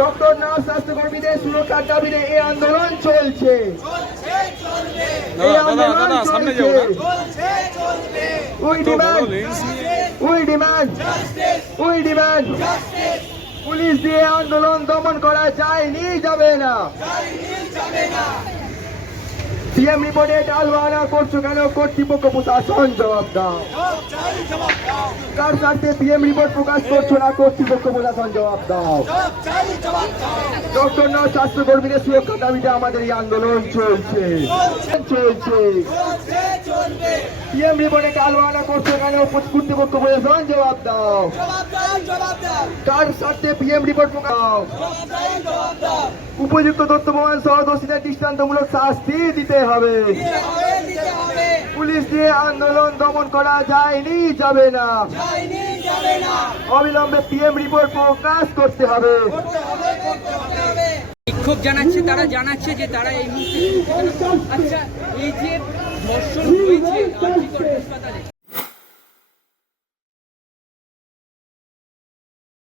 Doctor nurse স্বাস্থ্যকর্মীদের সুরক্ষার দাবিতে এই আন্দোলন চলছে। We demand we demand we demand. Police দিয়ে আন্দোলন দমন করা যায়নি যাবে না। সিএম রিপোর্টে টালবাহানা করছ কেন? কর্তৃপক্ষ প্রশাসন জবাব দাও। কার স্বার্থে পিএম রিপোর্ট প্রকাশ করছ না, কর্তৃপক্ষ প্রশাসন জবাব দাও। ডক্টর নার্স স্বাস্থ্যকর্মীদের সুরক্ষা দাবিতে আমাদের এই আন্দোলন চলছে। চলছে। পিএম রিপোর্টে টালবাহানা করছ কেন? কর্তৃপক্ষ প্রশাসন জবাব দাও। কার স্বার্থে পিএম রিপোর্ট প্রকাশ দাও। উপযুক্ত তথ্য প্রমাণ সহ দোষীদের দৃষ্টান্তমূলক শাস্তি দিতে হবে। পুলিশ দিয়ে আন্দোলন দমন করা যায়নি, যাবে না। অবিলম্বে পিএম রিপোর্ট প্রকাশ করতে হবে। বিক্ষোভ জানাচ্ছে, তারা জানাচ্ছে যে তারা এই মুহূর্তে আচ্ছা এই যে ধর্ষণ হয়েছে